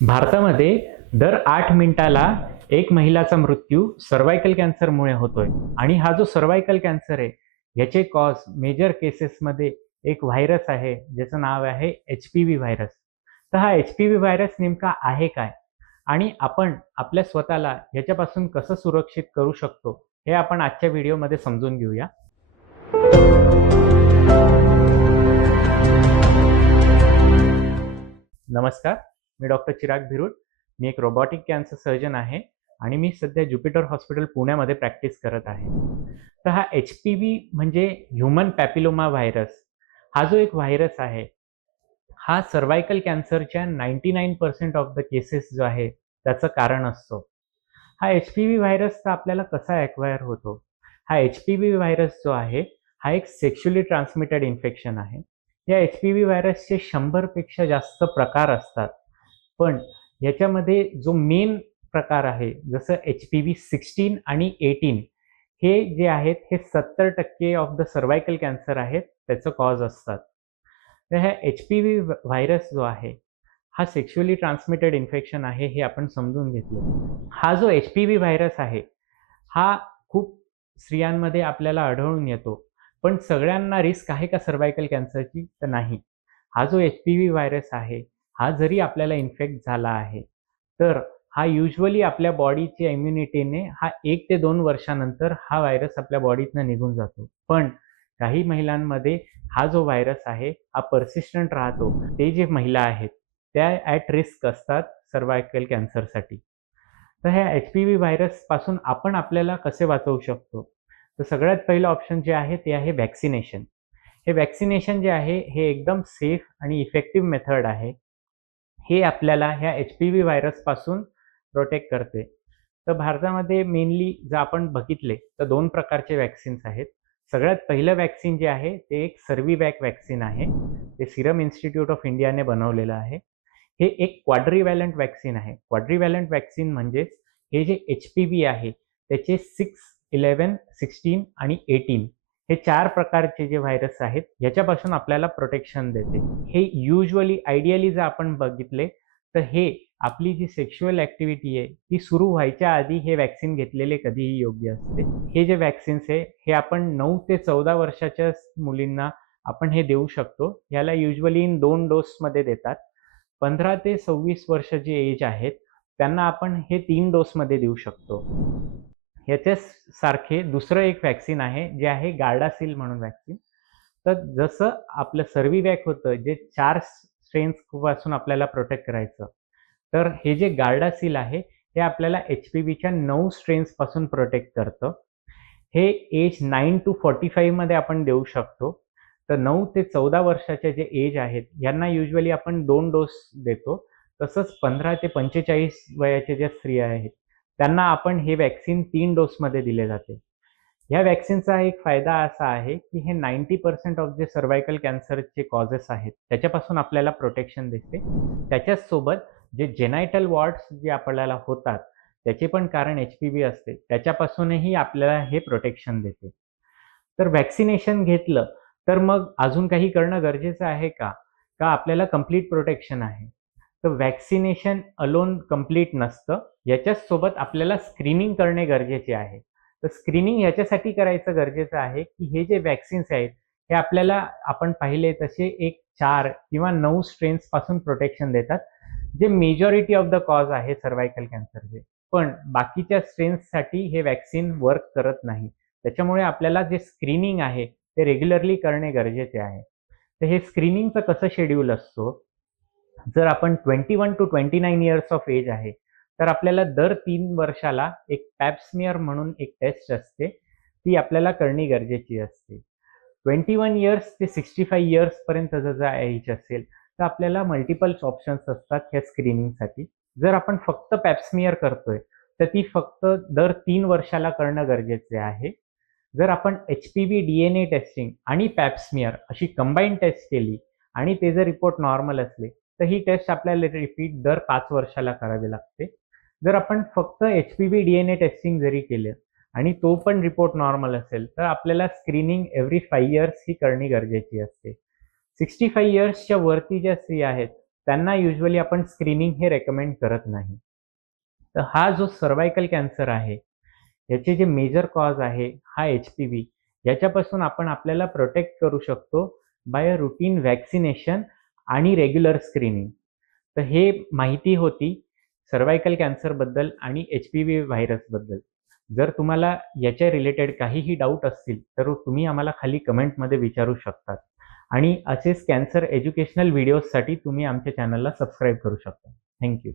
भारतामध्ये दर आठ मिनिटाला एक महिलाचा मृत्यू सर्वायकल कॅन्सरमुळे होतोय. आणि हा जो सर्वायकल कॅन्सर आहे याचे कॉज मेजर केसेसमध्ये एक व्हायरस आहे ज्याचं नाव आहे एच पी व्ही व्हायरस तर हा एच पी व्ही व्हायरस नेमका आहे काय? आणि आपण आपल्या स्वतःला याच्यापासून कसं सुरक्षित करू शकतो हे आपण आजच्या व्हिडिओमध्ये समजून घेऊया. नमस्कार. मी डॉक्टर चिराग भिरुड मी एक रोबॉटिक कॅन्सर सर्जन आहे आणि मी सध्या ज्युपिटर हॉस्पिटल पुण्यामध्ये प्रॅक्टिस करत आहे. तर हा एच पी व्ही म्हणजे ह्युमन पॅपिलोमा व्हायरस हा जो एक व्हायरस आहे हा cervical कॅन्सरच्या ninety nine percent of the cases जो आहे त्याचं कारण असतो. हा एच पी व्ही व्हायरस तर आपल्याला कसा ॲक्वायर होतो? हा एच पी व्ही व्हायरस जो आहे हा एक सेक्शुअली ट्रान्समिटेड इन्फेक्शन आहे. या एच पी व्ही व्हायरसचे शंभरपेक्षा जास्त प्रकार असतात. पण याच्यामध्ये जो मेन प्रकार आहे जसं एच पी व्ही सिक्स्टीन आणि एटीन हे जे आहेत हे सत्तर टक्के ऑफ द सर्वायकल कॅन्सर आहेत त्याचं कॉज असतात. तर ह्या एच पी व्ही व्हायरस जो आहे हा सेक्शुअली ट्रान्समिटेड इन्फेक्शन आहे हे आपण समजून घेतलं. हा जो एच पी व्ही व्हायरस आहे हा खूप स्त्रियांमध्ये आपल्याला आढळून येतो. पण सगळ्यांना रिस्क आहे का सर्वायकल कॅन्सरची तर नाही. हा जो एच पी व्ही व्हायरस आहे हा जरी आपल्याला इन्फेक्ट झाला आहे तर हा युजली आपल्या बॉडीच्या इम्युनिटीने हा एक ते दोन वर्षानंतर हा व्हायरस आपल्या बॉडीतनं निघून जातो. पण काही महिलांमध्ये हा जो व्हायरस आहे हा परसिस्टंट राहतो. ते जे महिला आहेत त्या ॲट रिस्क असतात सर्वायकल कॅन्सरसाठी तर ह्या एच पी व्ही व्हायरसपासून आपण आपल्याला कसे वाचवू शकतो? तर सगळ्यात पहिलं ऑप्शन जे आहे ते आहे व्हॅक्सिनेशन हे वॅक्सिनेशन जे आहे हे एकदम सेफ आणि इफेक्टिव्ह मेथड आहे. हे आपल्याला ह्या एच पी व्ही व्हायरसपासून प्रोटेक्ट करते. तर भारतामध्ये मेनली जर आपण बघितले तर दोन प्रकारचे वॅक्सिन्स आहेत. सगळ्यात पहिलं वॅक्सिन जे आहे ते एक सर्विवॅक वॅक्सिन आहे. ते सिरम इन्स्टिट्यूट ऑफ इंडियाने बनवलेलं आहे. हे एक क्वाड्रीवॅलंट वॅक्सिन आहे. क्वाड्रीवॅलंट वॅक्सिन म्हणजेच हे जे एच पी व्ही आहे त्याचे सिक्स इलेवन सिक्स्टीन आणि एटीन हे चार प्रकारचे जे व्हायरस आहेत याच्यापासून आपल्याला प्रोटेक्शन देते. हे युजली आयडियली जर आपण बघितले तर हे आपली जी सेक्शुअल ऍक्टिव्हिटी आहे ती सुरू व्हायच्या आधी हे वॅक्सिन घेतलेले कधीही योग्य असते. हे जे वॅक्सिन्स आहे हे आपण नऊ ते चौदा वर्षाच्या मुलींना आपण हे देऊ शकतो. याला युजली इन दोन डोसमध्ये देतात. पंधरा ते सव्वीस वर्ष जे एज आहेत त्यांना आपण हे तीन डोसमध्ये देऊ शकतो. ह्याच्या सारखे दुसरं एक वॅक्सिन आहे जे आहे गार्डासिल म्हणून वॅक्सिन तर जसं आपलं सर्विवॅक होतं जे चार स्ट्रेन्सपासून आपल्याला प्रोटेक्ट करायचं तर हे जे गार्डासिल आहे हे आपल्याला एच पी व्हीच्या नऊ स्ट्रेन्सपासून प्रोटेक्ट करतं. हे एज नाईन टू फॉर्टी फाईव्हमध्ये आपण देऊ शकतो. तर नऊ ते चौदा वर्षाचे जे एज आहेत यांना युजली आपण दोन डोस देतो. तसंच पंधरा ते पंचेचाळीस वयाचे ज्या स्त्रिया आहेत त्यांना आपण हे वॅक्सिन तीन डोसमध्ये दिले जाते. ह्या वॅक्सिनचा एक फायदा असा आहे की हे नाईन्टी पर्सेंट ऑफ जे सर्वायकल कॅन्सरचे कॉजेस आहेत त्याच्यापासून आपल्याला प्रोटेक्शन देते. त्याच्याच सोबत जे जेनायटल वॉर्ड्स जे आपल्याला होतात त्याचे पण कारण एच पी व्ही असते. त्याच्यापासूनही आपल्याला हे प्रोटेक्शन देते. तर वॅक्सिनेशन घेतलं तर मग अजून काही करणं गरजेचं आहे का? का आपल्याला कंप्लीट प्रोटेक्शन आहे? तर वॅक्सिनेशन अलोन कंप्लीट नसतं. याच्याच सोबत आपल्याला स्क्रीनिंग करणे गरजेचे आहे. तर स्क्रीनिंग याच्यासाठी करायचं गरजेचं आहे की हे जे वॅक्सिन्स आहेत हे आपल्याला आपण पाहिले तसे एक चार किंवा नऊ स्ट्रेन्सपासून प्रोटेक्शन देतात. जे मेजॉरिटी ऑफ द कॉज आहे सर्वायकल कॅन्सरचे. पण बाकीच्या स्ट्रेन्ससाठी हे वॅक्सिन वर्क करत नाही. त्याच्यामुळे आपल्याला जे स्क्रीनिंग आहे ते रेग्युलरली करणे गरजेचे आहे. तर हे स्क्रीनिंगचं कसं शेड्यूल असतो? जर आपण twenty one to twenty nine years of age आहे तर आपल्याला दर तीन वर्षाला एक पॅप्समियर म्हणून एक टेस्ट असते. ती आपल्याला करणे गरजेची असते. ट्वेंटी वन इयर्स ते सिक्स्टी फाय इयर्सपर्यंत जर एज असेल तर आपल्याला मल्टिपल्स ऑप्शन्स असतात ह्या स्क्रीनिंगसाठी जर आपण फक्त पॅप्समियर करतोय तर ती फक्त दर तीन वर्षाला करणं गरजेचे आहे. जर आपण H P V D N A testing आणि पॅप्समियर अशी कंबाईन टेस्ट केली आणि ते जर रिपोर्ट नॉर्मल असले तर ही टेस्ट आपल्याला रिपीट दर पाच वर्षाला करावी लागते. जर आपण फक्त H P V D N A testing जरी केलं आणि तो पण रिपोर्ट नॉर्मल असेल तर आपल्याला स्क्रीनिंग एव्हरी फाईव्ह इयर्स ही करणे गरजेची असते. सिक्स्टी फाईव्ह इयर्सच्या वरती ज्या स्त्री आहेत त्यांना युजली आपण स्क्रीनिंग हे रेकमेंड करत नाही. तर हा जो सर्वायकल कॅन्सर आहे याचे जे मेजर कॉज आहे हा एच पी व्ही याच्यापासून आपण आपल्याला प्रोटेक्ट करू शकतो बाय अ रुटीन व्हॅक्सिनेशन आणि रेग्युलर स्क्रीनिंग तर हे माहिती होती सर्वायकल कॅन्सरबद्दल आणि एच पी व्ही व्हायरसबद्दल जर तुम्हाला याच्या रिलेटेड काहीही डाऊट असतील तर तुम्ही आम्हाला खाली कमेंटमध्ये विचारू शकतात. आणि असेच कॅन्सर एज्युकेशनल व्हिडिओजसाठी तुम्ही आमच्या चॅनलला सबस्क्राईब करू शकता. थँक्यू